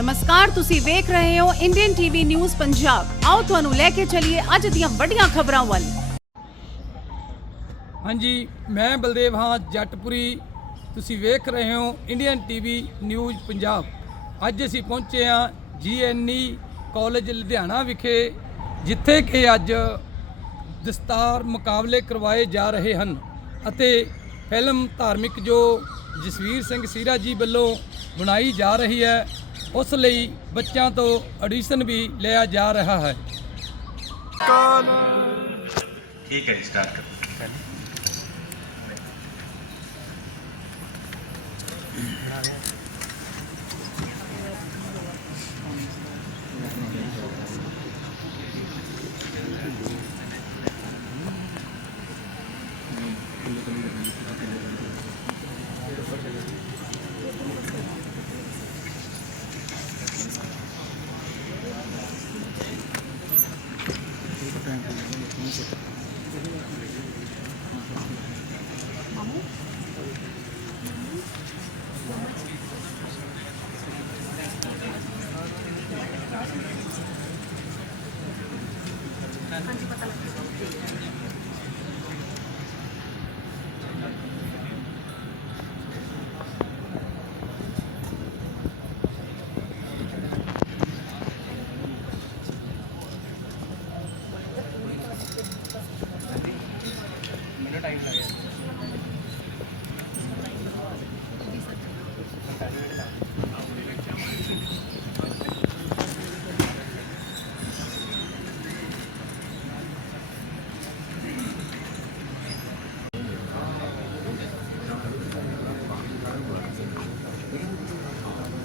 ਨਮਸਕਾਰ, ਤੁਸੀਂ ਵੇਖ ਰਹੇ ਹੋ ਇੰਡੀਅਨ ਟੀਵੀ ਨਿਊਜ਼ ਪੰਜਾਬ ਆਓ ਤੁਹਾਨੂੰ ਲੈ ਕੇ ਚੱਲੀਏ ਅੱਜ ਦੀਆਂ ਵੱਡੀਆਂ ਖਬਰਾਂ ਵੱਲ। ਹਾਂਜੀ, ਮੈਂ ਬਲਦੇਵ ਹਾਂ, ਜੱਟਪੁਰੀ। ਤੁਸੀਂ ਵੇਖ ਰਹੇ ਹੋ ਇੰਡੀਅਨ ਟੀਵੀ ਨਿਊਜ਼ ਪੰਜਾਬ ਅੱਜ ਅਸੀਂ ਪਹੁੰਚੇ ਹਾਂ ਜੀਐਨਈ ਕਾਲਜ ਲੁਧਿਆਣਾ ਵਿਖੇ, ਜਿੱਥੇ ਕਿ ਅੱਜ ਦਸਤਾਰ ਮੁਕਾਬਲੇ ਕਰਵਾਏ ਜਾ ਰਹੇ ਹਨ ਅਤੇ ਫਿਲਮ ਧਾਰਮਿਕ ਜੋ ਜਸਵੀਰ ਸਿੰਘ ਸੀਰਾ ਜੀ ਵੱਲੋਂ ਬਣਾਈ ਜਾ ਰਹੀ ਹੈ। ਉਸ ਲਈ ਬੱਚਿਆਂ ਤੋਂ ਆਡੀਸ਼ਨ ਵੀ ਲਿਆ ਜਾ ਰਿਹਾ ਹੈ। ਠੀਕ ਹੈ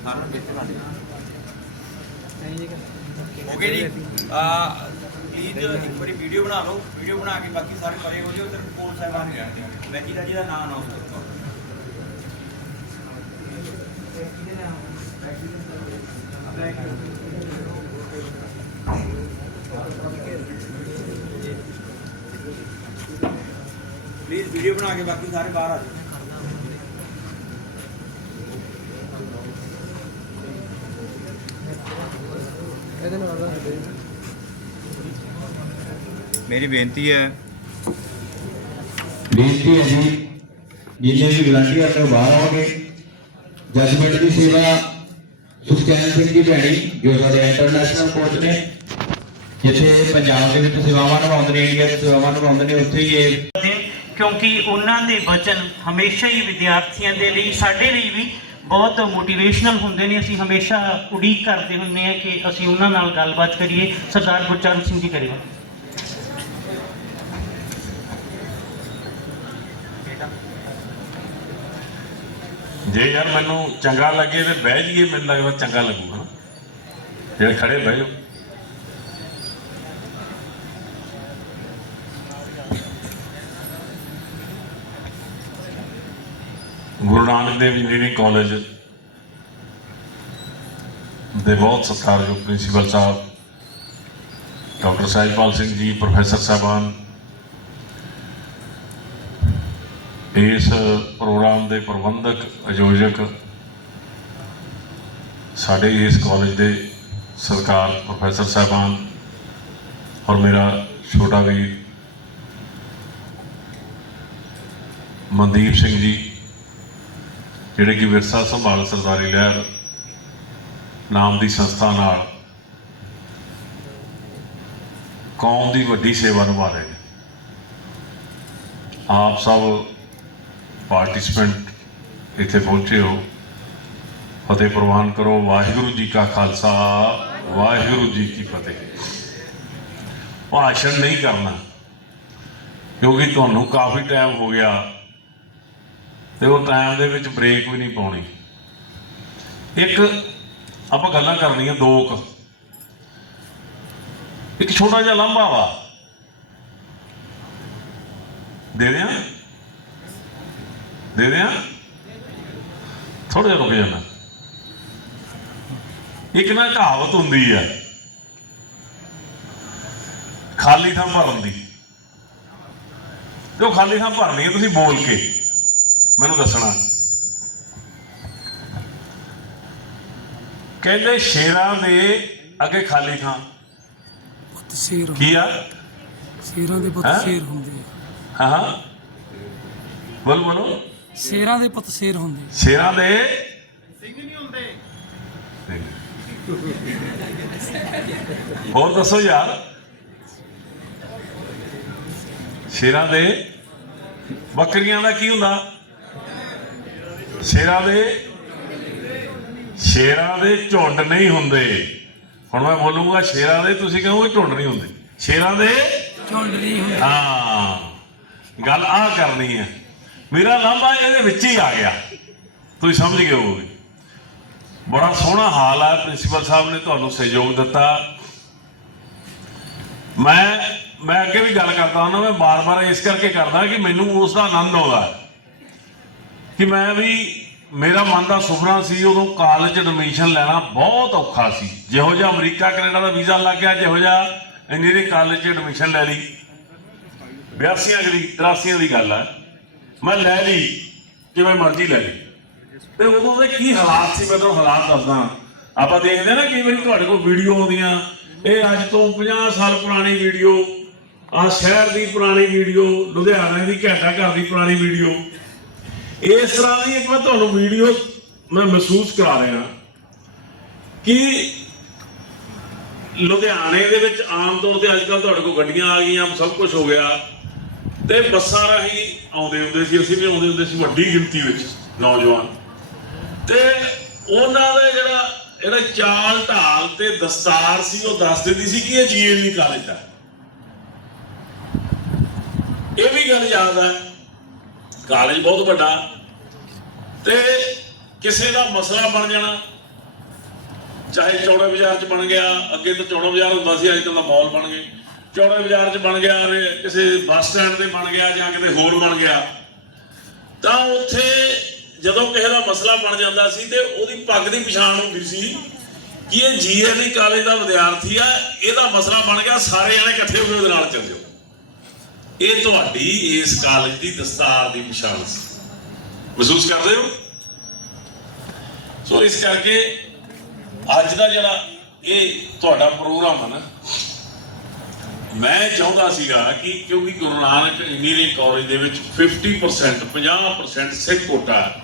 ਜੀ ਸਟਾਰਟ ਕਰੋ ਓਕੇ ਜੀ। ਆ ਪਲੀਜ਼ ਇੱਕ ਵਾਰੀ ਵੀਡੀਓ ਬਣਾ ਲਓ। ਵੀਡੀਓ ਬਣਾ ਕੇ ਬਾਕੀ ਸਾਰੇ ਪਰੇ ਹੋ ਜਾਓ ਤੇ ਰਿਪੋਰਟ ਸਾਹਿਬਾਨ ਜਾਣਦੇ ਮੈਂ ਜੀ ਦਾ ਨਾਮ ਅਨਾਉਂਸ ਕਰੂੰਗਾ ਪਲੀਜ਼ ਵੀਡੀਓ ਬਣਾ ਕੇ ਬਾਕੀ ਸਾਰੇ ਬਾਹਰ ਆ ਜਾਓ। ਮੇਰੀ ਬੇਨਤੀ ਹੈ। ਬੇਨਤੀ ਹੈ ਜੀ ਜਿੰਨੇ ਵੀ ਵਲੰਟੀਅਰ ਨੇ ਬਾਹਰ ਆਉਣਗੇ ਜਜਮੈਂਟ ਦੀ ਸੇਵਾ ਸੁਖਚੈਨ ਸਿੰਘ ਜੀ ਭੈਣੀ ਜੋ ਸਾਡੇ ਇੰਟਰਨੈਸ਼ਨਲ ਕੋਚ ਨੇ ਜਿੱਥੇ ਪੰਜਾਬ ਦੇ ਵਿੱਚ ਸੇਵਾਵਾਂ ਨਿਭਾਉਂਦੇ ਨੇ ਇੰਡੀਆ ਵਿੱਚ ਸੇਵਾਵਾਂ ਨਿਭਾਉਂਦੇ ਨੇ ਉੱਥੇ ਹੀ ਇਹ ਕਿਉਂਕਿ ਉਹਨਾਂ ਦੇ ਵਚਨ ਹਮੇਸ਼ਾ ਹੀ ਵਿਦਿਆਰਥੀਆਂ ਦੇ ਲਈ ਸਾਡੇ ਲਈ ਵੀ ਬਹੁਤ ਮੋਟੀਵੇਸ਼ਨਲ ਹੁੰਦੇ ਨੇ। ਅਸੀਂ ਹਮੇਸ਼ਾ ਉਡੀਕ ਕਰਦੇ ਹੁੰਦੇ ਆ ਕਿ ਅਸੀਂ ਉਹਨਾਂ ਨਾਲ ਗੱਲਬਾਤ ਕਰੀਏ। ਸਰਦਾਰ ਗੁਰਚਰਨ ਸਿੰਘ ਜੀ ਕਰੀਏ ਜੇ ਯਾਰ ਮੈਨੂੰ ਚੰਗਾ ਲੱਗੇ ਤੇ ਬਹਿ ਜਾਈਏ, ਮੈਨੂੰ ਲੱਗਦਾ ਚੰਗਾ ਲੱਗੂਗਾ ਜਿਹੜੇ ਖੜੇ ਬਹਿ ਜਾਓ। ਗੁਰੂ ਨਾਨਕ ਦੇਵ ਇੰਜੀਨੀਅਰਿੰਗ ਕਾਲਜ ਦੇ ਬਹੁਤ ਸਤਿਕਾਰਯੋਗ ਪ੍ਰਿੰਸੀਪਲ ਸਾਹਿਬ, ਡਾਕਟਰ ਸਾਹਿਬਪਾਲ ਸਿੰਘ ਜੀ, ਪ੍ਰੋਫੈਸਰ ਸਾਹਿਬਾਨ ਇਸ ਪ੍ਰੋਗਰਾਮ ਦੇ ਪ੍ਰਬੰਧਕ, ਆਯੋਜਕ ਸਾਡੇ ਇਸ ਕਾਲਜ ਦੇ ਸਰਕਾਰ ਪ੍ਰੋਫੈਸਰ ਸਾਹਿਬਾਨ ਔਰ ਮੇਰਾ ਛੋਟਾ ਵੀਰ ਮਨਦੀਪ ਸਿੰਘ ਜੀ, ਜਿਹੜੇ ਕਿ ਵਿਰਸਾ ਸੰਭਾਲ ਸਰਦਾਰੀ ਲਹਿਰ ਨਾਮ ਦੀ ਸੰਸਥਾ ਨਾਲ ਕੌਮ ਦੀ ਵੱਡੀ ਸੇਵਾ ਨਿਭਾ ਰਹੇ ਨੇ। ਆਪ ਸਭ ਪਾਰਟਿਸਪੈਂਟ ਇੱਥੇ ਪਹੁੰਚੇ ਹੋ। ਫਤਿਹ ਪ੍ਰਵਾਨ ਕਰੋ। ਵਾਹਿਗੁਰੂ ਜੀ ਕਾ ਖਾਲਸਾ, ਵਾਹਿਗੁਰੂ ਜੀ ਕੀ ਫਤਿਹ। ਭਾਸ਼ਣ ਨਹੀਂ ਕਰਨਾ, ਕਿਉਂਕਿ ਤੁਹਾਨੂੰ ਕਾਫੀ ਟਾਈਮ ਹੋ ਗਿਆ ਤੇ ਉਹ ਟਾਈਮ ਦੇ ਵਿੱਚ ਬ੍ਰੇਕ ਵੀ ਨਹੀਂ ਪਾਉਣੀ। ਇੱਕ ਆਪਾਂ ਗੱਲਾਂ ਕਰਨੀਆਂ ਦੋ ਕੁ। ਇੱਕ ਛੋਟਾ ਜਿਹਾ ਲੰਬਾ ਵਾ। ਦੇ ਦਿਆਂ? ਦੇ ਦਿਆਂ ਥੋੜਾ ਜਿਹਾ ਰੁਕ ਜਾਣਾ ਇੱਕ ਨਾ ਕਹਾਵਤ ਹੁੰਦੀ ਆ ਖਾਲੀ ਥਾਂ ਭਰਨ ਦੀ ਉਹ ਖਾਲੀ ਥਾਂ ਭਰਨੀ ਹੈ ਤੁਸੀਂ ਬੋਲ ਕੇ ਮੈਨੂੰ ਦੱਸਣਾ ਕਹਿੰਦੇ ਸ਼ੇਰਾਂ ਦੇ ਅੱਗੇ ਖਾਲੀ ਥਾਂ ਪੁੱਤ ਸ਼ੇਰ ਕੀ ਆ ਸ਼ੇਰਾਂ ਦੇ ਪੁੱਤ? ਸ਼ੇਰ ਹੁੰਦੇ ਹਾਂ ਹਾਂ ਬੋਲ ਬੋਲੋ ਸ਼ੇਰਾਂ ਦੇ ਪੁੱਤ ਸ਼ੇਰ ਹੁੰਦੇ। ਸ਼ੇਰਾਂ ਦੇ ਹੋਰ ਦੱਸੋ ਯਾਰ। ਸ਼ੇਰਾਂ ਦੇ ਬੱਕਰੀਆਂ ਦਾ ਕੀ ਹੁੰਦਾ? ਸ਼ੇਰਾਂ ਦੇ ਸ਼ੇਰਾਂ ਦੇ ਝੁੰਡ ਨਹੀਂ ਹੁੰਦੇ। ਹੁਣ ਮੈਂ ਬੋਲੂੰਗਾ ਸ਼ੇਰਾਂ ਦੇ ਤੁਸੀਂ ਕਹੋਗੇ ਝੁੰਡ ਨਹੀਂ ਹੁੰਦੇ। ਸ਼ੇਰਾਂ ਦੇ ਝੁੰਡ ਨਹੀਂ ਹੁੰਦੇ। ਹਾਂ। ਗੱਲ ਆ ਕਰਨੀ ਹੈ। ਮੇਰਾ ਲਾਂਭਾ ਇਹਦੇ ਵਿੱਚ ਹੀ ਆ ਗਿਆ। ਤੁਸੀਂ ਸਮਝ ਗਏ ਹੋਵੋਗੇ। ਬੜਾ ਸੋਹਣਾ ਹਾਲ ਹੈ ਪ੍ਰਿੰਸੀਪਲ ਸਾਹਿਬ ਨੇ ਤੁਹਾਨੂੰ ਸਹਿਯੋਗ ਦਿੱਤਾ। ਮੈਂ ਮੈਂ ਅੱਗੇ ਵੀ ਗੱਲ ਕਰਦਾ ਹੁੰਦਾ, ਮੈਂ ਬਾਰ-ਬਾਰ ਇਸ ਕਰਕੇ ਕਰਦਾ ਕਿ ਮੈਨੂੰ ਉਸ ਦਾ ਆਨੰਦ ਆਉਂਦਾ। ਕਿ ਮੈਂ ਵੀ, ਮੇਰਾ ਮਨ ਦਾ ਸੁਪਨਾ ਸੀ, ਉਦੋਂ ਕਾਲਜ ਐਡਮਿਸ਼ਨ ਲੈਣਾ ਬਹੁਤ ਔਖਾ ਸੀ। ਜਿਹੋ ਜਿਹਾ ਅਮਰੀਕਾ, ਕੈਨੇਡਾ ਦਾ ਵੀਜ਼ਾ ਲੱਗ ਗਿਆ, ਜਿਹੋ ਜਿਹਾ ਇੰਜੀਨੀਅਰਿੰਗ ਕਾਲਜ 'ਚ ਐਡਮਿਸ਼ਨ ਲੈ ਲਈ। 82 ਦੀ 83 ਦੀ ਗੱਲ ਹੈ ਮੈਂ ਲੈ ਲਈ, ਜਿਵੇਂ ਮਰਜ਼ੀ ਲੈ ਲਈ। ਤੇ ਉਦੋਂ ਦੇ ਕੀ ਹਾਲਾਤ ਸੀ, ਮੈਂ ਤੁਹਾਨੂੰ ਹਾਲਾਤ ਦੱਸਦਾ। ਆਪਾਂ ਦੇਖਦੇ ਹਾਂ ਨਾ, ਕਈ ਵਾਰੀ ਤੁਹਾਡੇ ਕੋਲ ਵੀਡੀਓ ਆਉਂਦੀਆਂ। ਇਹ ਅੱਜ ਤੋਂ 50 ਸਾਲ ਪੁਰਾਣੀ ਵੀਡੀਓ, ਆ ਸ਼ਹਿਰ ਦੀ ਪੁਰਾਣੀ ਵੀਡੀਓ, ਲੁਧਿਆਣੇ ਦੀ ਘੰਟਾ ਘਰ ਦੀ ਪੁਰਾਣੀ ਵੀਡੀਓ। ਇਸ ਤਰ੍ਹਾਂ ਦੀ ਇੱਕ ਮੈਂ ਤੁਹਾਨੂੰ ਵੀਡੀਓ ਮੈਂ ਮਹਿਸੂਸ ਕਰਾ ਰਿਹਾ ਕਿ ਲੁਧਿਆਣੇ ਦੇ ਵਿੱਚ ਆਮ ਤੌਰ ਤੇ ਅੱਜ ਕੱਲ ਤੁਹਾਡੇ ਕੋਲ ਗੱਡੀਆਂ ਆ ਗਈਆਂ, ਸਭ ਕੁਝ ਹੋ ਗਿਆ। ਤੇ ਬੱਸਾਂ ਰਾਹੀਂ ਆਉਂਦੇ ਹੁੰਦੇ ਸੀ, ਅਸੀਂ ਵੀ ਆਉਂਦੇ ਹੁੰਦੇ ਸੀ ਵੱਡੀ ਗਿਣਤੀ ਵਿੱਚ ਨੌਜਵਾਨ। ਤੇ ਉਹਨਾਂ ਦਾ ਜਿਹੜਾ ਜਿਹੜਾ ਚਾਲ ਢਾਲ ਤੇ ਦਸਤਾਰ ਸੀ, ਉਹ ਦੱਸ ਦਿੰਦੀ ਸੀ ਕਿ ਇਹ ਜੀਐਲਈ ਕਾਲਜ ਦਾ। ਇਹ ਵੀ ਗੱਲ ਯਾਦ ਹੈ ਕਾਲਜ ਬਹੁਤ ਵੱਡਾ, ਤੇ ਕਿਸੇ ਦਾ ਮਸਲਾ ਬਣ ਜਾਣਾ, ਚਾਹੇ ਚੌੜਾ ਬਾਜ਼ਾਰ 'ਚ ਬਣ ਗਿਆ, ਅੱਗੇ ਤਾਂ ਚੌੜਾ ਬਾਜ਼ਾਰ ਹੁੰਦਾ ਸੀ, ਅੱਜ ਕੱਲ੍ਹ ਦਾ ਮਾਲ ਬਣ ਗਏ ਚੌੜੇ ਬਾਜ਼ਾਰ 'ਚ ਬਣ ਗਿਆ ਕਿਸੇ ਬੱਸ ਸਟੈਂਡ ਤੇ ਬਣ ਗਿਆ ਜਾਂ ਕਿਤੇ ਹੋਰ ਬਣ ਗਿਆ, ਤਾਂ ਉੱਥੇ ਜਦੋਂ ਕਿਸੇ ਦਾ ਮਸਲਾ ਬਣ ਜਾਂਦਾ ਸੀ ਤੇ ਉਹਦੀ ਪੱਗ ਦੀ ਪਛਾਣ ਹੁੰਦੀ ਸੀ ਕਿ ਇਹ ਜੀਐਲਈ ਕਾਲਜ ਦਾ ਵਿਦਿਆਰਥੀ ਆ, ਇਹਦਾ ਮਸਲਾ ਬਣ ਗਿਆ, ਸਾਰੇ ਜਣੇ ਇਕੱਠੇ ਹੋ ਕੇ ਉਹਦੇ ਨਾਲ ਚੱਲ ਜਾਓ। ਇਹ ਤੁਹਾਡੀ ਇਸ ਕਾਲਜ ਦੀ ਦਸਤਾਰ ਦੀ ਪਛਾਣ ਸੀ। ਮਹਿਸੂਸ ਕਰਦੇ ਹੋ? ਸੋ ਇਸ ਕਰਕੇ ਅੱਜ ਦਾ ਜਿਹੜਾ ਇਹ ਤੁਹਾਡਾ ਪ੍ਰੋਗਰਾਮ ਹੈ ਨਾ ਮੈਂ ਚਾਹੁੰਦਾ ਸੀਗਾ ਕਿ ਕਿਉਂਕਿ ਗੁਰੂ ਨਾਨਕ ਇੰਜੀਨੀਅਰਿੰਗ ਕਾਲਜ ਦੇ ਵਿੱਚ 50% 50% ਸਿੱਖ ਕੋਟਾ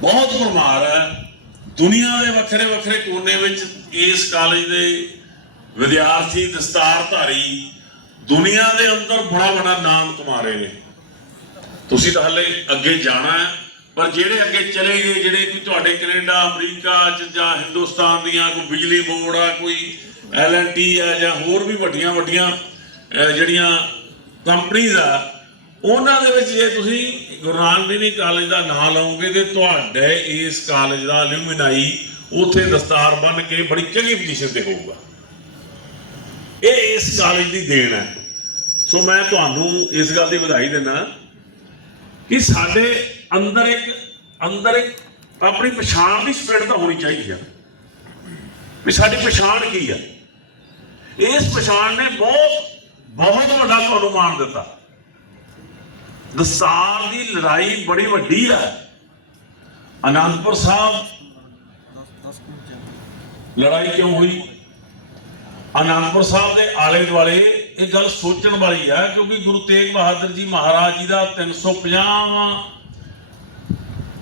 ਬਹੁਤ ਪਰਮਾਰ ਹੈ। ਦੁਨੀਆ ਦੇ ਵੱਖਰੇ ਵੱਖਰੇ ਕੋਨੇ ਵਿੱਚ ਇਸ ਕਾਲਜ ਦੇ ਵਿਦਿਆਰਥੀ, ਦਸਤਾਰਧਾਰੀ ਦੁਨੀਆ ਦੇ ਅੰਦਰ ਬੜਾ ਬੜਾ ਨਾਮ ਕਮਾ ਰਹੇ ਨੇ। ਤੁਸੀਂ ਤਾਂ ਹਲੇ ਅੱਗੇ ਜਾਣਾ ਹੈ, ਪਰ ਜਿਹੜੇ ਅੱਗੇ ਚਲੇ ਗਏ, ਜਿਹੜੇ ਕੋਈ ਤੁਹਾਡੇ ਕੈਨੇਡਾ, ਅਮਰੀਕਾ ਚ ਜਾਂ ਹਿੰਦੁਸਤਾਨ ਦੀਆਂ ਕੋਈ ਬਿਜਲੀ ਬੋਰਡ ਆ, ਕੋਈ ਐਲਐਨਟੀ ਆ ਜਾਂ ਹੋਰ ਵੀ ਵੱਡੀਆਂ ਵੱਡੀਆਂ ਜਿਹੜੀਆਂ ਕੰਪਨੀਆਂ ਆ, ਉਹਨਾਂ ਦੇ ਵਿੱਚ ਜੇ ਤੁਸੀਂ ਗੁਰੂ ਨਾਨਕ ਦੇਵ ਜੀ ਕਾਲਜ ਦਾ ਨਾਮ ਲਓਗੇ ਤੇ ਤੁਹਾਡੇ ਇਸ ਕਾਲਜ ਦਾ ਐਲੂਮੀਨਾਈ ਉੱਥੇ ਦਸਤਾਰ ਬੰਨ ਕੇ ਬੜੀ ਚੰਗੀ ਪੋਜੀਸ਼ਨ ਤੇ ਹੋਊਗਾ। ਇਹ ਇਸ ਕਾਲਜ ਦੀ ਦੇਣ ਹੈ। ਸੋ ਮੈਂ ਤੁਹਾਨੂੰ ਇਸ ਗੱਲ ਦੀ ਵਧਾਈ ਦਿੰਦਾ ਕਿ ਸਾਡੇ ਅੰਦਰ ਇੱਕ ਅੰਦਰ ਇੱਕ ਆਪਣੀ ਪਛਾਣ ਦੀ ਸਪਿਰਿਟ ਤਾਂ ਹੋਣੀ ਚਾਹੀਦੀ ਆ। ਵੀ ਸਾਡੀ ਪਛਾਣ ਕੀ ਆ? ਇਸ ਪਛਾਣ ਨੇ ਬਹੁਤ ਬਹੁਤ ਵੱਡਾ ਤੁਹਾਨੂੰ ਮਾਣ ਦਿੱਤਾ। ਦਸਾਰ ਦੀ ਲੜਾਈ ਬੜੀ ਵੱਡੀ ਹੈ। ਅਨੰਦਪੁਰ ਸਾਹਿਬ ਲੜਾਈ ਕਿਉਂ ਹੋਈ? ਅਨੰਦਪੁਰ ਸਾਹਿਬ ਦੇ ਆਲੇ ਦੁਆਲੇ ਇਹ ਗੱਲ ਸੋਚਣ ਵਾਲੀ ਹੈ, ਕਿਉਂਕਿ ਗੁਰੂ ਤੇਗ ਬਹਾਦਰ ਜੀ ਮਹਾਰਾਜ ਜੀ ਦਾ 350ਵਾਂ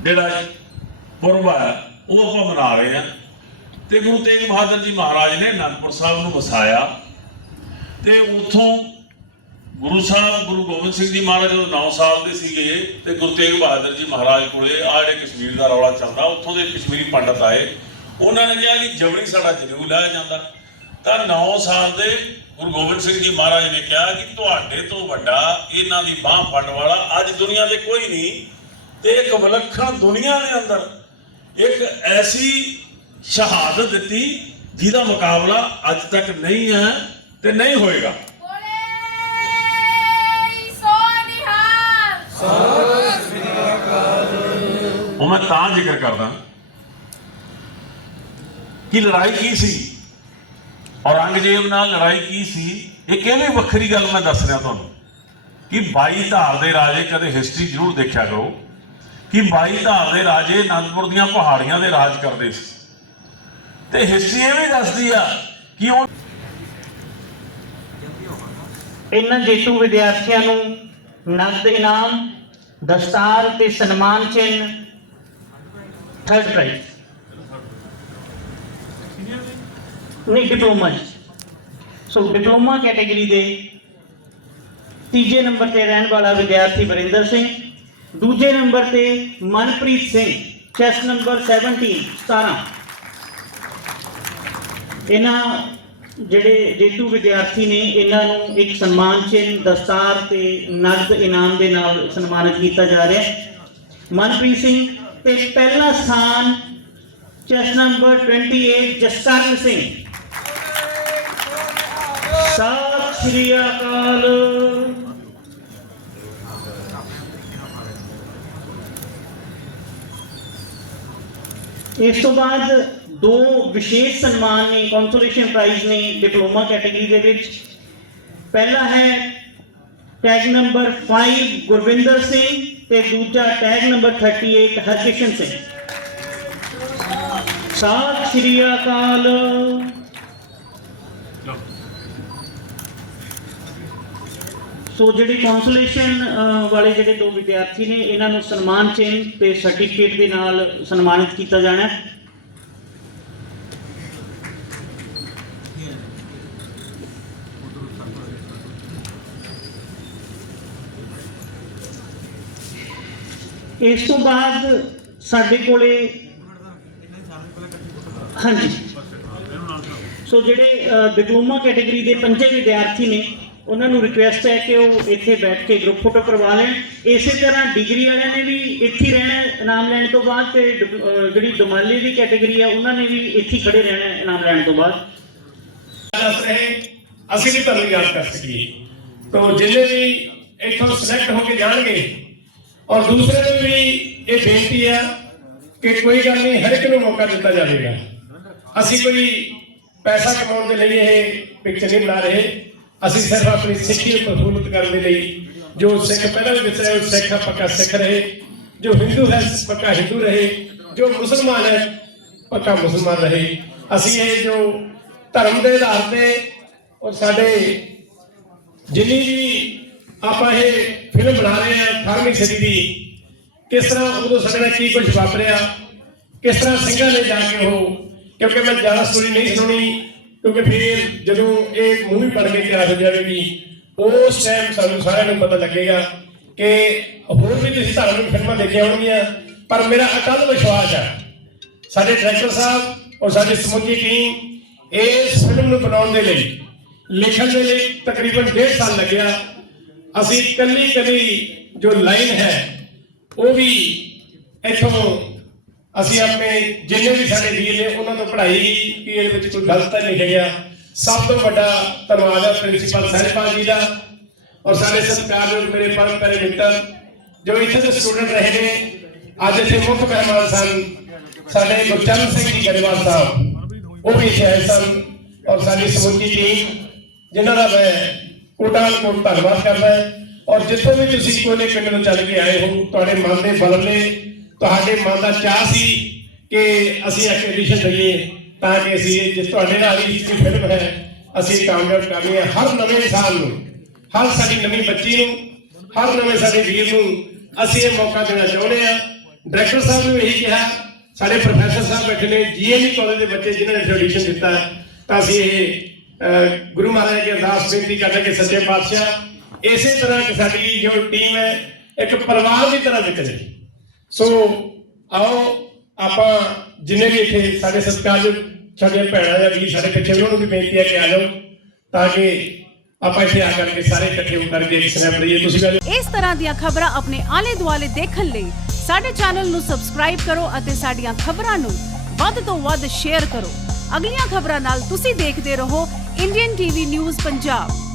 ਜਿਹੜਾ ਪੁਰਬ ਹੈ, ਉਹ ਆਪਾਂ ਮਨਾ ਰਹੇ ਹਾਂ। ਤੇ ਗੁਰੂ ਤੇਗ ਬਹਾਦਰ ਜੀ ਮਹਾਰਾਜ ਨੇ ਅਨੰਦਪੁਰ ਸਾਹਿਬ ਨੂੰ ਵਸਾਇਆ। ਤੇ ਉਥੋਂ ਗੁਰੂ ਸਾਹਿਬ, ਗੁਰੂ ਗੋਬਿੰਦ ਸਿੰਘ ਜੀ ਮਹਾਰਾਜ ਜਦੋਂ 9 ਸਾਲ ਦੇ ਸੀਗੇ ਤੇ ਗੁਰੂ ਤੇਗ ਬਹਾਦਰ ਜੀ ਮਹਾਰਾਜ ਕੋਲੇ ਆ ਜਿਹੜੇ ਕਸ਼ਮੀਰ ਦਾ ਰੌਲਾ ਚੱਲਦਾ, ਉੱਥੋਂ ਦੇ ਕਸ਼ਮੀਰੀ ਪੰਡਤ ਆਏ। ਉਹਨਾਂ ਨੇ ਕਿਹਾ ਕਿ ਜਬਰੀ ਸਾਡਾ ਜਰੂਰ ਲਾਇਆ ਜਾਂਦਾ। ਤਾਂ 9 ਸਾਲ ਦੇ ਗੁਰੂ ਗੋਬਿੰਦ ਸਿੰਘ ਜੀ ਮਹਾਰਾਜ ਨੇ ਕਿਹਾ ਕਿ ਤੁਹਾਡੇ ਤੋਂ ਵੱਡਾ ਇਹਨਾਂ ਦੀ ਬਾਹ ਫੜਨ ਵਾਲਾ ਅੱਜ ਦੁਨੀਆ ਦੇ ਕੋਈ ਨਹੀਂ, ਤੇ ਇੱਕ ਵਿਲੱਖਣ ਦੁਨੀਆ ਦੇ ਅੰਦਰ ਇੱਕ ਐਸੀ ਸ਼ਹਾਦਤ ਦਿੱਤੀ ਜਿਹਦਾ ਮੁਕਾਬਲਾ ਅੱਜ ਤੱਕ ਨਹੀਂ ਹੈ ਤੇ ਨਹੀਂ ਹੋਏਗਾ। ਉਹ ਮੈਂ ਤਾਂ ਜ਼ਿਕਰ ਕਰਦਾ ਕਿ ਲੜਾਈ ਕੀ ਸੀ? ਔਰੰਗਜ਼ੇਬ ਨਾਲ ਲੜਾਈ ਕੀ ਸੀ? ਇਹ ਵੀ ਵੱਖਰੀ ਗੱਲ ਮੈਂ ਦੱਸ ਰਿਹਾ ਤੁਹਾਨੂੰ? ਕਿ 22 ਧਾਰ ਦੇ ਰਾਜੇ ਕਦੇ ਹਿਸਟਰੀ ਜ਼ਰੂਰ ਦੇਖਿਆ ਕਰੋ ਕਿ 22 ਧਾਰ ਦੇ ਰਾਜੇ ਅਨੰਦਪੁਰ ਦੀਆਂ ਪਹਾੜੀਆਂ ਦੇ ਰਾਜ ਕਰਦੇ ਸੀ। ਤੇ ਹਿਸਟਰੀ ਇਹ ਵੀ ਦੱਸਦੀ ਆ ਕਿ ਉਹ ਇਹਨਾਂ ਜੇਤੂ ਵਿਦਿਆਰਥੀਆਂ ਨੂੰ ਨਗਦ ਇਨਾਮ, ਦਸਤਾਰ ਤੇ ਸਨਮਾਨ ਚਿੰਨ੍ਹ ਥਰਡ ਪ੍ਰਾਈਜ਼ ਨਹੀਂ ਡਿਪਲੋਮਾ 'ਚ। ਸੋ ਡਿਪਲੋਮਾ ਕੈਟਾਗਰੀ ਦੇ ਤੀਜੇ ਨੰਬਰ ਤੇ ਰਹਿਣ ਵਾਲਾ ਵਿਦਿਆਰਥੀ ਵਰਿੰਦਰ ਸਿੰਘ, ਦੂਜੇ ਨੰਬਰ ਤੇ ਮਨਪ੍ਰੀਤ ਸਿੰਘ ਚੈਸ ਨੰਬਰ 17 17 ਇਹਨਾਂ ਜਿਹੜੇ ਜੇਤੂ ਵਿਦਿਆਰਥੀ ਨੇ, ਇਹਨਾਂ ਨੂੰ ਇੱਕ ਸਨਮਾਨ ਚਿੰਨ੍ਹ ਦਸਤਾਰ ਤੇ ਨਗਦ ਇਨਾਮ ਦੇ ਨਾਲ ਸਨਮਾਨਿਤ ਕੀਤਾ ਜਾ ਰਿਹਾ ਹੈ। ਮਨਪ੍ਰੀਤ ਸਿੰਘ, ਤੇ ਪਹਿਲਾ ਸਥਾਨ ਚੈਸ ਨੰਬਰ 28 ਜਸਕਰਨ ਸਿੰਘ। ਸਤਿ ਸ਼੍ਰੀ ਅਕਾਲ। ਇਸ ਤੋਂ ਬਾਅਦ ਦੋ ਵਿਸ਼ੇਸ਼ ਸਨਮਾਨ ਨੇ ਕੌਂਸੋਲੇਸ਼ਨ ਪ੍ਰਾਈਜ਼ ਨੇ ਡਿਪਲੋਮਾ ਕੈਟਾਗਰੀ ਦੇ ਵਿੱਚ। ਪਹਿਲਾ ਹੈ ਟੈਗ ਨੰਬਰ 5 ਗੁਰਵਿੰਦਰ ਸਿੰਘ ਤੇ ਦੂਜਾ ਟੈਗ ਨੰਬਰ 38 ਹਰਕਿਸ਼ਨ ਸਿੰਘ। ਸਤਿ ਸ਼੍ਰੀ ਅਕਾਲ। ਸੋ ਜਿਹੜੇ ਕੌਂਸੋਲੇਸ਼ਨ ਵਾਲੇ ਜਿਹੜੇ ਦੋ ਵਿਦਿਆਰਥੀ ਨੇ, ਇਹਨਾਂ ਨੂੰ ਸਨਮਾਨ ਚਿੰਨ੍ਹ ਤੇ ਸਰਟੀਫਿਕੇਟ ਦੇ ਨਾਲ ਸਨਮਾਨਿਤ ਕੀਤਾ ਜਾਣਾ ਹੈ। ਇਸ ਤੋਂ ਬਾਅਦ ਸਾਡੇ ਕੋਲੇ ਹਾਂਜੀ। ਸੋ ਜਿਹੜੇ ਡਿਪਲੋਮਾ ਕੈਟਾਗਰੀ ਦੇ ਪੰਜੇ ਵਿਦਿਆਰਥੀ ਨੇ, ਉਹਨਾਂ ਨੂੰ ਰਿਕੁਐਸਟ ਹੈ ਕਿ ਉਹ ਇੱਥੇ ਬੈਠ ਕੇ ਗਰੁੱਪ ਫੋਟੋ ਕਰਵਾ ਲੈਣ। ਇਸੇ ਤਰ੍ਹਾਂ ਡਿਗਰੀ ਵਾਲਿਆਂ ਨੇ ਵੀ ਇੱਥੇ ਰਹਿਣਾ, ਇਨਾਮ ਲੈਣ ਤੋਂ ਬਾਅਦ ਤੇ ਜਿਹੜੀ ਦਮਾਲੇ ਦੀ ਕੈਟਾਗਰੀ ਹੈ ਉਹਨਾਂ ਨੇ ਵੀ ਇੱਥੇ ਖੜੇ ਰਹਿਣਾ, ਇਨਾਮ ਲੈਣ ਤੋਂ ਬਾਅਦ। ਦੱਸ ਰਹੇ ਅਸੀਂ ਵੀ ਤੁਹਾਨੂੰ ਯਾਦ ਕਰ ਸਕੀਏ। ਤੋਂ ਜਿੰਨੇ ਵੀ ਇੱਥੋਂ ਸਿਲੈਕਟ ਹੋ ਕੇ ਜਾਣਗੇ ਔਰ ਦੂਸਰੇ ਨੂੰ ਵੀ ਇਹ ਬੇਨਤੀ ਹੈ ਕਿ ਕੋਈ ਗੱਲ ਨਹੀਂ ਹਰ ਇੱਕ ਨੂੰ ਮੌਕਾ ਦਿੱਤਾ ਜਾਵੇਗਾ। ਅਸੀਂ ਕੋਈ ਪੈਸਾ ਕਮਾਉਣ ਦੇ ਲਈ ਇਹ ਪਿਕਚਰ ਨਹੀਂ ਬਣਾ ਰਹੇ। ਅਸੀਂ ਸਿਰਫ ਆਪਣੀ ਸਿੱਖੀ ਨੂੰ ਪ੍ਰਫੁੱਲਤ ਕਰਨ ਦੇ ਲਈ ਜੋ ਸਿੱਖ ਪਹਿਲਾਂ ਵੀ ਦੱਸਿਆ ਉਹ ਸਿੱਖ ਆ, ਪੱਕਾ ਸਿੱਖ ਰਹੇ। ਜੋ ਹਿੰਦੂ ਹੈ ਪੱਕਾ ਹਿੰਦੂ ਰਹੇ। ਜੋ ਮੁਸਲਮਾਨ ਹੈ ਪੱਕਾ ਮੁਸਲਮਾਨ ਰਹੇ। ਅਸੀਂ ਇਹ ਜੋ ਧਰਮ ਦੇ ਆਧਾਰ ਤੇ ਔਰ ਸਾਡੇ ਜਿੰਨੀ ਵੀ ਆਪਾਂ ਇਹ ਫਿਲਮ ਬਣਾ ਰਹੇ ਹਾਂ 18ਵੀਂ ਸਦੀ ਦੀ। ਕਿਸ ਤਰ੍ਹਾਂ ਉਦੋਂ ਸਾਡੇ ਨਾਲ ਕੀ ਕੁਝ ਵਾਪਰਿਆ, ਕਿਸ ਤਰ੍ਹਾਂ ਸਿੰਘਾਂ ਨੇ ਜਾ ਕੇ ਉਹ, ਕਿਉਂਕਿ ਮੈਂ ਜ਼ਿਆਦਾ ਸਟੋਰੀ ਨਹੀਂ ਸੁਣੀ ਕਿਉਂਕਿ ਫਿਰ ਜਦੋਂ ਇਹ ਮੂਵੀ ਬਣ ਕੇ ਤਿਆਰ ਹੋ ਜਾਵੇਗੀ, ਉਸ ਟਾਈਮ ਸਾਨੂੰ ਸਾਰਿਆਂ ਨੂੰ ਪਤਾ ਲੱਗੇਗਾ ਕਿ ਹੋਰ ਵੀ ਤੁਸੀਂ ਧਾਰਮਿਕ ਫਿਲਮਾਂ ਦੇਖੀਆਂ ਹੋਣਗੀਆਂ, ਪਰ ਮੇਰਾ ਅਟੱਲ ਵਿਸ਼ਵਾਸ ਹੈ, ਸਾਡੇ ਡਾਇਰੈਕਟਰ ਸਾਹਿਬ ਔਰ ਸਾਡੀ ਸਮੁੱਚੀ ਟੀਮ ਇਸ ਫਿਲਮ ਨੂੰ ਬਣਾਉਣ ਦੇ ਲਈ, ਲਿਖਣ ਦੇ ਲਈ ਤਕਰੀਬਨ 1.5 ਸਾਲ ਲੱਗਿਆ। ਅਸੀਂ ਕੱਲੀ ਕੱਲੀ ਜੋ ਲਾਈਨ ਹੈ ਉਹ ਵੀ ਇੱਥੋਂ ਅਸੀਂ ਆਪਣੇ ਜਿੰਨੇ ਵੀ ਸਾਡੇ ਵੀਰ ਨੇ ਉਹਨਾਂ ਤੋਂ ਪੜ੍ਹਾਈ ਕਿ ਇਹਦੇ ਵਿੱਚ ਕੋਈ ਗਲਤ ਤਾਂ ਨਹੀਂ ਲਿਖਿਆ ਸਭ ਤੋਂ ਵੱਡਾ ਧੰਨਵਾਦ ਹੈ ਪ੍ਰਿੰਸੀਪਲ ਸਹਿਜਪਾਲ ਜੀ ਦਾ ਔਰ ਸਾਡੇ ਸਤਿਕਾਰਯੋਗ ਮੇਰੇ ਪਰਮ ਪਿਆਰੇ ਮਿੱਤਰ ਜੋ ਇੱਥੇ ਦੇ ਸਟੂਡੈਂਟ ਰਹੇ ਨੇ ਅੱਜ ਇੱਥੇ ਮੁੱਖ ਮਹਿਮਾਨ ਸਨ ਸਾਡੇ ਗੁਰਚਰਨ ਸਿੰਘ ਜੀ ਗਰੇਵਾਲ ਸਾਹਿਬ ਉਹ ਵੀ ਇੱਥੇ ਆਏ ਸਨ ਔਰ ਸਾਡੀ ਸਮੁੱਚੀ ਟੀਮ ਜਿਨ੍ਹਾਂ ਦਾ ਮੈਂ ਕੋਟਾਨ ਕੋਟ ਧੰਨਵਾਦ ਕਰਦਾ ਹਾਂ। ਔਰ ਜਿੱਥੋਂ ਵੀ ਤੁਸੀਂ ਕੋਨੇ ਪਿੰਡ ਨੂੰ ਚੱਲ ਕੇ ਆਏ ਹੋ, ਤੁਹਾਡੇ ਮਨ ਦੇ ਬਦਲੇ ਤੁਹਾਡੇ ਮਨ ਦਾ ਚਾਹ ਸੀ ਕਿ ਅਸੀਂ ਇੱਕ ਦਈਏ ਤਾਂ ਕਿ ਅਸੀਂ ਜਿਸ ਤੁਹਾਡੇ ਨਾਲ ਹੀ ਇੱਕ ਫਿਲਮ ਹੈ, ਅਸੀਂ ਕਾਮਯਾਬ ਕਰਨੀ ਹੈ ਹਰ ਨਵੇਂ ਇਨਸਾਨ ਨੂੰ, ਹਰ ਸਾਡੀ ਨਵੀਂ ਬੱਚੀ ਨੂੰ, ਹਰ ਨਵੇਂ ਸਾਡੇ ਵੀਰ ਨੂੰ ਅਸੀਂ ਇਹ ਮੌਕਾ ਦੇਣਾ ਚਾਹੁੰਦੇ ਆ ਡਾਇਰੈਕਟਰ ਸਾਹਿਬ ਨੂੰ ਇਹੀ ਕਿਹਾ, ਸਾਡੇ ਪ੍ਰੋਫੈਸਰ ਸਾਹਿਬ ਬੈਠੇ ਨੇ ਜੀਐਨਈ ਕਾਲਜ ਦੇ ਬੱਚੇ ਜਿਨ੍ਹਾਂ ਨੇ ਐਡੀਸ਼ਨ ਦਿੱਤਾ ਤਾਂ ਅਸੀਂ ਇਹ ਗੁਰੂ ਮਹਾਰਾਜ ਦੀ ਅਰਦਾਸ ਬੇਨਤੀ ਕਰਦੇ ਕਿ ਸੱਚੇ ਪਾਤਸ਼ਾਹ, ਇਸੇ ਤਰ੍ਹਾਂ ਕਿ ਸਾਡੀ ਜੋ ਟੀਮ ਹੈ, ਇੱਕ ਪਰਿਵਾਰ ਦੀ ਤਰ੍ਹਾਂ ਨਿਕਲੇ ਸੋ, ਆਓ, ਆਪਾਂ ਜਿੰਨੇ ਵੀ ਇੱਥੇ ਸਾਡੇ ਸਤਿਕਾਰਯੋਗ ਸਾਡੀਆਂ ਭੈਣਾਂ ਜਾਂ ਵੀਰ ਸਾਡੇ ਪਿੱਛੇ ਉਹਨਾਂ ਨੂੰ ਵੀ ਬੇਨਤੀ ਹੈ ਕਿ ਆ ਜਾਓ, ਤਾਂ ਕਿ ਆਪਾਂ ਇੱਥੇ ਆ ਕਰਕੇ ਸਾਰੇ ਇਕੱਠੇ ਹੋ ਕਰਕੇ ਇੱਕ ਸਨੈਪ ਲਈਏ। ਤੁਸੀਂ ਵੀ ਇਸ ਤਰ੍ਹਾਂ ਦੀਆਂ ਖਬਰਾਂ ਆਪਣੇ ਆਲੇ ਦੁਆਲੇ ਦੇਖਣ ਲਈ ਸਾਡੇ ਚੈਨਲ ਨੂੰ ਸਬਸਕ੍ਰਾਈਬ ਕਰੋ ਅਤੇ ਸਾਡੀਆਂ ਖਬਰਾਂ ਨੂੰ ਵੱਧ ਤੋਂ ਵੱਧ ਸ਼ੇਅਰ ਕਰੋ। ਅਗਲੀਆਂ ਖਬਰਾਂ ਨਾਲ ਤੁਸੀਂ ਦੇਖਦੇ ਰਹੋ। Indian TV news Punjab.